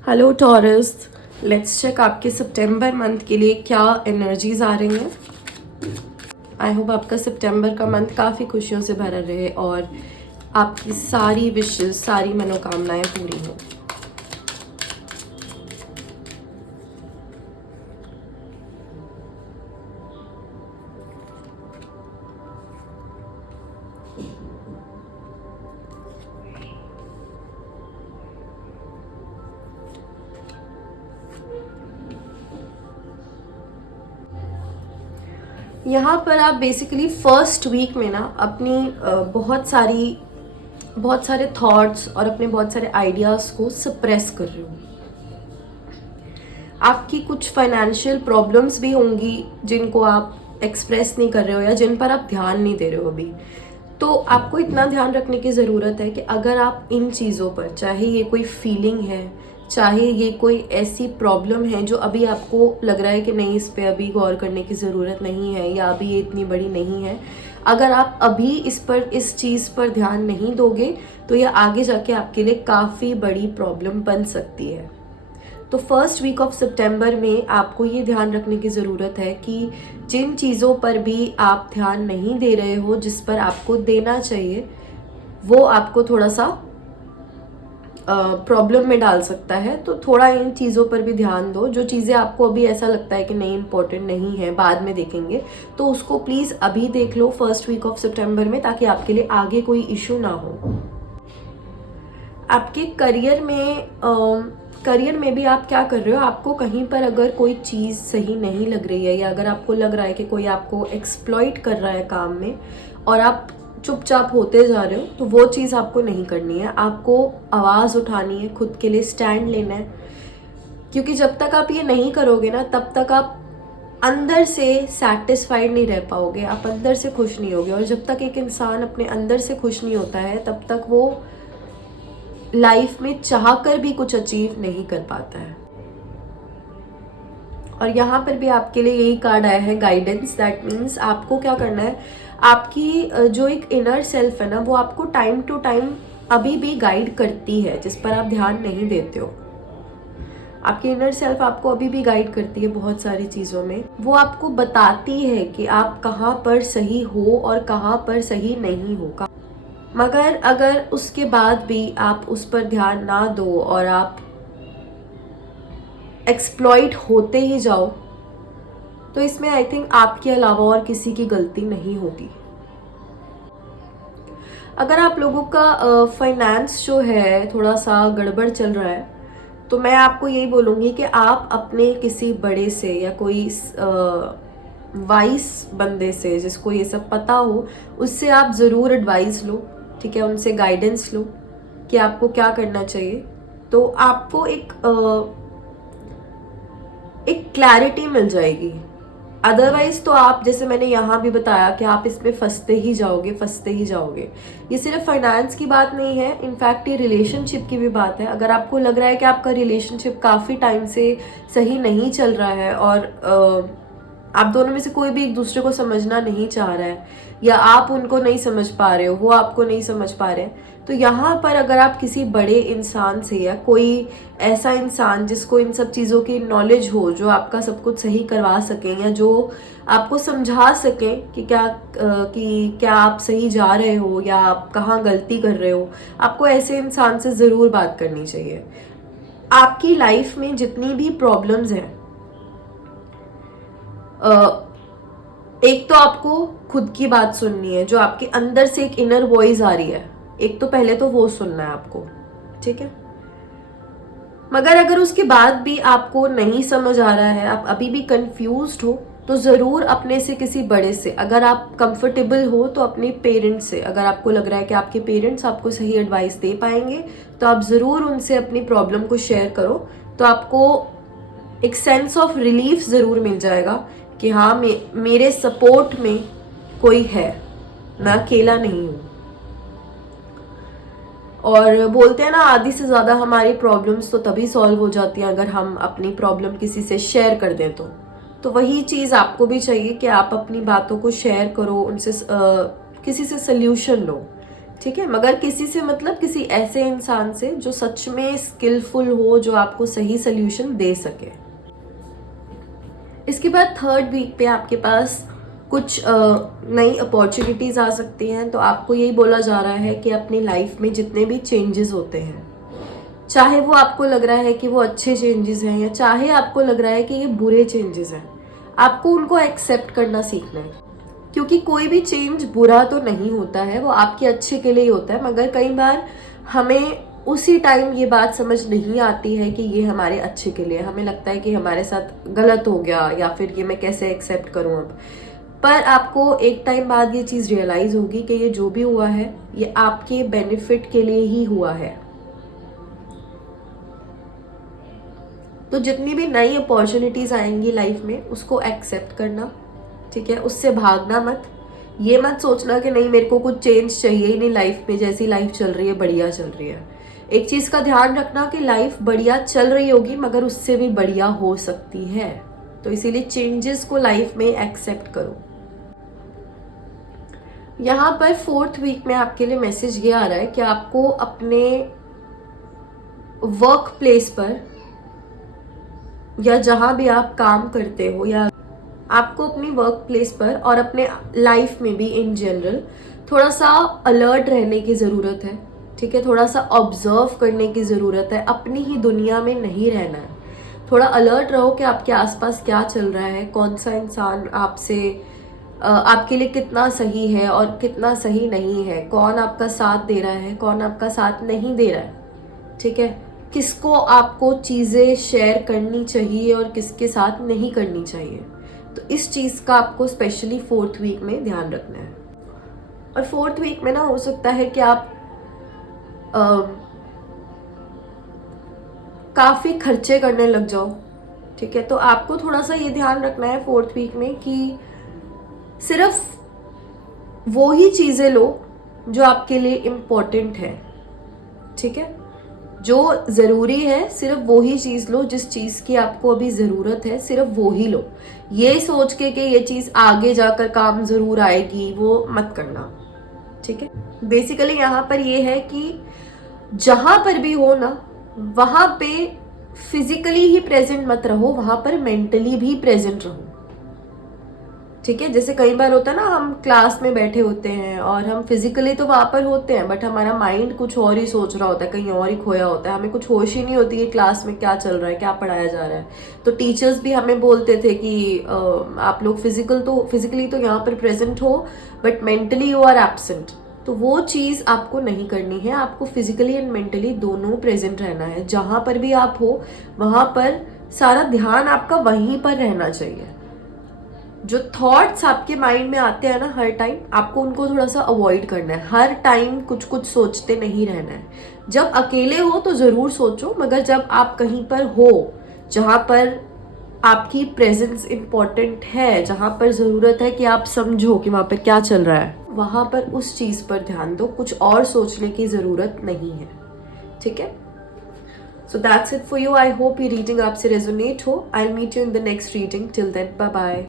Hello taurus, let's check आपके सितंबर month के लिए क्या एनर्जीज आ रही हैं। आई होप आपका सितंबर का मंथ काफ़ी खुशियों से भरा रहे और आपकी सारी विशेस, सारी मनोकामनाएं पूरी हों। यहाँ पर आप बेसिकली फर्स्ट वीक में ना अपनी बहुत सारे थॉट्स और अपने बहुत सारे आइडियाज़ को सप्रेस कर रहे हो। आपकी कुछ फाइनेंशियल प्रॉब्लम्स भी होंगी जिनको आप एक्सप्रेस नहीं कर रहे हो या जिन पर आप ध्यान नहीं दे रहे हो अभी। तो आपको इतना ध्यान रखने की ज़रूरत है कि अगर आप इन चीज़ों पर, चाहे ये कोई फीलिंग है, चाहे ये कोई ऐसी प्रॉब्लम है जो अभी आपको लग रहा है कि नहीं, इस पे अभी गौर करने की ज़रूरत नहीं है या अभी ये इतनी बड़ी नहीं है, अगर आप अभी इस चीज़ पर ध्यान नहीं दोगे तो ये आगे जाके आपके लिए काफ़ी बड़ी प्रॉब्लम बन सकती है। तो फर्स्ट वीक ऑफ सितंबर में आपको ये ध्यान रखने की ज़रूरत है कि जिन चीज़ों पर भी आप ध्यान नहीं दे रहे हो, जिस पर आपको देना चाहिए, वो आपको थोड़ा सा प्रॉब्लम में डाल सकता है। तो थोड़ा इन चीज़ों पर भी ध्यान दो। जो चीज़ें आपको अभी ऐसा लगता है कि नहीं, इम्पोर्टेंट नहीं है, बाद में देखेंगे, तो उसको प्लीज़ अभी देख लो फर्स्ट वीक ऑफ सितंबर में, ताकि आपके लिए आगे कोई इशू ना हो। आपके करियर में भी आप क्या कर रहे हो, आपको कहीं पर अगर कोई चीज़ सही नहीं लग रही है या अगर आपको लग रहा है कि कोई आपको एक्सप्लॉइट कर रहा है काम में और आप चुपचाप होते जा रहे हो, तो वो चीज़ आपको नहीं करनी है। आपको आवाज़ उठानी है, खुद के लिए स्टैंड लेना है, क्योंकि जब तक आप ये नहीं करोगे ना, तब तक आप अंदर से सेटिस्फाइड नहीं रह पाओगे, आप अंदर से खुश नहीं होगे। और जब तक एक इंसान अपने अंदर से खुश नहीं होता है, तब तक वो लाइफ में चाहकर भी कुछ अचीव नहीं कर पाता है। और यहाँ पर भी आपके लिए यही कार्ड आया है, गाइडेंस। दैट मीन्स आपको क्या करना है, आपकी जो एक इनर सेल्फ है ना, वो आपको टाइम टू टाइम अभी भी गाइड करती है, जिस पर आप ध्यान नहीं देते हो। आपकी इनर सेल्फ आपको अभी भी गाइड करती है बहुत सारी चीज़ों में। वो आपको बताती है कि आप कहाँ पर सही हो और कहाँ पर सही नहीं हो। मगर अगर उसके बाद भी आप उस पर ध्यान ना दो और आप एक्सप्लॉइट होते ही जाओ, तो इसमें आई थिंक आपके अलावा और किसी की गलती नहीं होगी। अगर आप लोगों का फाइनेंस जो है थोड़ा सा गड़बड़ चल रहा है, तो मैं आपको यही बोलूँगी कि आप अपने किसी बड़े से या कोई वाइस बंदे से, जिसको ये सब पता हो, उससे आप ज़रूर एडवाइस लो, ठीक है, उनसे गाइडेंस लो कि आपको क्या करना चाहिए। तो आपको एक क्लैरिटी मिल जाएगी। अदरवाइज तो आप, जैसे मैंने यहाँ भी बताया, कि आप इसमें फंसते ही जाओगे। ये सिर्फ फाइनेंस की बात नहीं है, इनफैक्ट ये रिलेशनशिप की भी बात है। अगर आपको लग रहा है कि आपका रिलेशनशिप काफ़ी टाइम से सही नहीं चल रहा है और आप दोनों में से कोई भी एक दूसरे को समझना नहीं चाह रहा है, या आप उनको नहीं समझ पा रहे हो, वो आपको नहीं समझ पा रहे हैं, तो यहाँ पर अगर आप किसी बड़े इंसान से या कोई ऐसा इंसान जिसको इन सब चीज़ों की नॉलेज हो, जो आपका सब कुछ सही करवा सकें या जो आपको समझा सकें कि क्या आप सही जा रहे हो या आप कहाँ गलती कर रहे हो, आपको ऐसे इंसान से ज़रूर बात करनी चाहिए। आपकी लाइफ में जितनी भी प्रॉब्लम्स हैं, एक तो आपको खुद की बात सुननी है, जो आपके अंदर से एक इनर वॉइस आ रही है, एक तो पहले तो वो सुनना है आपको, ठीक है। मगर अगर उसके बाद भी आपको नहीं समझ आ रहा है, आप अभी भी कंफ्यूज्ड हो, तो ज़रूर अपने से किसी बड़े से, अगर आप कंफर्टेबल हो तो अपने पेरेंट्स से, अगर आपको लग रहा है कि आपके पेरेंट्स आपको सही एडवाइस दे पाएंगे, तो आप ज़रूर उनसे अपनी प्रॉब्लम को शेयर करो। तो आपको एक सेंस ऑफ रिलीफ ज़रूर मिल जाएगा कि हाँ, मेरे सपोर्ट में कोई है, मैं अकेला नहीं हूँ। और बोलते हैं ना, आधी से ज़्यादा हमारी प्रॉब्लम्स तो तभी सॉल्व हो जाती हैं अगर हम अपनी प्रॉब्लम किसी से शेयर कर दें। तो वही चीज़ आपको भी चाहिए कि आप अपनी बातों को शेयर करो, उनसे किसी से सल्यूशन लो, ठीक है, मगर किसी से मतलब किसी ऐसे इंसान से जो सच में स्किलफुल हो, जो आपको सही सोल्यूशन दे सके। इसके बाद थर्ड वीक पे आपके पास कुछ नई अपॉर्चुनिटीज़ आ सकती हैं। तो आपको यही बोला जा रहा है कि अपनी लाइफ में जितने भी चेंजेस होते हैं, चाहे वो आपको लग रहा है कि वो अच्छे चेंजेस हैं या चाहे आपको लग रहा है कि ये बुरे चेंजेस हैं, आपको उनको एक्सेप्ट करना सीखना है। क्योंकि कोई भी चेंज बुरा तो नहीं होता है, वो आपके अच्छे के लिए ही होता है। मगर कई बार हमें उसी टाइम ये बात समझ नहीं आती है कि ये हमारे अच्छे के लिए, हमें लगता है कि हमारे साथ गलत हो गया या फिर ये मैं कैसे एक्सेप्ट करूं अब। पर आपको एक टाइम बाद ये चीज़ रियलाइज़ होगी कि ये जो भी हुआ है ये आपके बेनिफिट के लिए ही हुआ है। तो जितनी भी नई अपॉर्चुनिटीज़ आएंगी लाइफ में, उसको एक्सेप्ट करना, ठीक है, उससे भागना मत। ये मत सोचना कि नहीं मेरे को कुछ चेंज चाहिए ही नहीं लाइफ में, जैसी लाइफ चल रही है बढ़िया चल रही है। एक चीज़ का ध्यान रखना कि लाइफ बढ़िया चल रही होगी मगर उससे भी बढ़िया हो सकती है। तो इसीलिए चेंजेस को लाइफ में एक्सेप्ट करो। यहाँ पर फोर्थ वीक में आपके लिए मैसेज ये आ रहा है कि आपको अपने वर्क प्लेस पर या जहाँ भी आप काम करते हो, या आपको अपनी वर्क प्लेस पर और अपने लाइफ में भी इन जनरल थोड़ा सा अलर्ट रहने की ज़रूरत है। ठीक है, थोड़ा सा ऑब्जर्व करने की ज़रूरत है, अपनी ही दुनिया में नहीं रहना है। थोड़ा अलर्ट रहो कि आपके आसपास क्या चल रहा है, कौन सा इंसान आपसे आपके लिए कितना सही है और कितना सही नहीं है, कौन आपका साथ दे रहा है, कौन आपका साथ नहीं दे रहा है। ठीक है, किसको आपको चीज़ें शेयर करनी चाहिए और किसके साथ नहीं करनी चाहिए। तो इस चीज़ का आपको स्पेशली फोर्थ वीक में ध्यान रखना है। और फोर्थ वीक में ना हो सकता है कि आप काफ़ी खर्चे करने लग जाओ। ठीक है, तो आपको थोड़ा सा ये ध्यान रखना है फोर्थ वीक में कि सिर्फ वो ही चीज़ें लो जो आपके लिए इम्पोर्टेंट है। ठीक है, जो ज़रूरी है सिर्फ वो ही चीज़ लो, जिस चीज़ की आपको अभी ज़रूरत है सिर्फ वो ही लो। ये सोच के कि ये चीज़ आगे जाकर काम ज़रूर आएगी, वो मत करना। ठीक है, बेसिकली यहाँ पर ये है कि जहाँ पर भी हो ना, वहाँ पे फिजिकली ही प्रेजेंट मत रहो, वहाँ पर मेंटली भी प्रेजेंट रहो। ठीक है, जैसे कई बार होता है ना, हम क्लास में बैठे होते हैं और हम फिजिकली तो वहाँ पर होते हैं बट हमारा माइंड कुछ और ही सोच रहा होता है, कहीं और ही खोया होता है, हमें कुछ होश ही नहीं होती कि क्लास में क्या चल रहा है, क्या पढ़ाया जा रहा है। तो टीचर्स भी हमें बोलते थे कि आप लोग फिजिकली तो यहाँ पर प्रेजेंट हो but mentally you are absent. तो वो चीज़ आपको नहीं करनी है, आपको फिजिकली एंड मेंटली दोनों प्रेजेंट रहना है। जहाँ पर भी आप हो वहाँ पर सारा ध्यान आपका वहीं पर रहना चाहिए। जो थॉट्स आपके माइंड में आते हैं ना हर टाइम, आपको उनको थोड़ा सा अवॉइड करना है। हर टाइम कुछ कुछ सोचते नहीं रहना है। जब अकेले हो तो ज़रूर सोचो, मगर जब आप कहीं पर हो जहाँ पर आपकी प्रेजेंस इम्पॉर्टेंट है, जहाँ पर ज़रूरत है कि आप समझो कि वहाँ पर क्या चल रहा है, वहाँ पर उस चीज़ पर ध्यान दो, कुछ और सोचने की ज़रूरत नहीं है। ठीक है, so that's it for you. I hope ये रीडिंग आपसे रेजोनेट हो। I will meet you in the next reading. Till then bye bye.